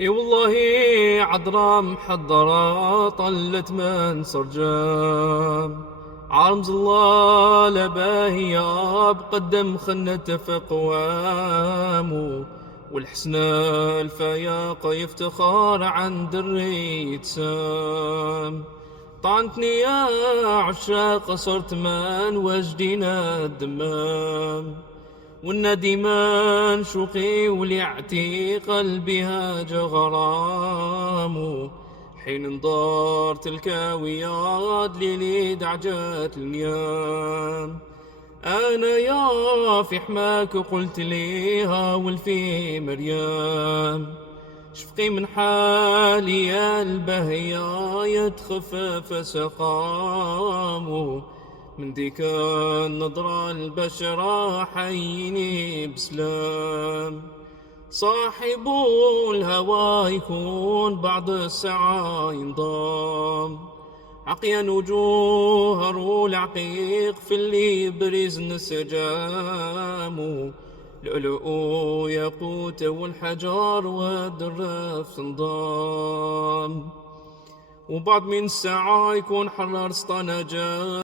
اي والله عذرا محضرة طلت من سرجام عرمز الله لباهية بقدم خنة فقوام والحسن الفياق يفتخر عن دري سام طعنتني يا عشاق صرت من وجدنا الدمام والندمان شوقي وليعتي قلبي هاج غرام حين انظرت الكاويات ليلي دعجات النيام أنا يا في حماك قلت لي هاول في مريم شفقي من حالي يا البهيا يتخفف سقام من ديك النظرة البشرة حيني بسلام صاحب الهوى يكون بعض الساعة ينضام عقيا وجوهر والعقيق في اللي يبرز نسجام لؤلؤ ياقوت والحجر والدرة في نظام وبعد من ساعة يكون حرر سطنجة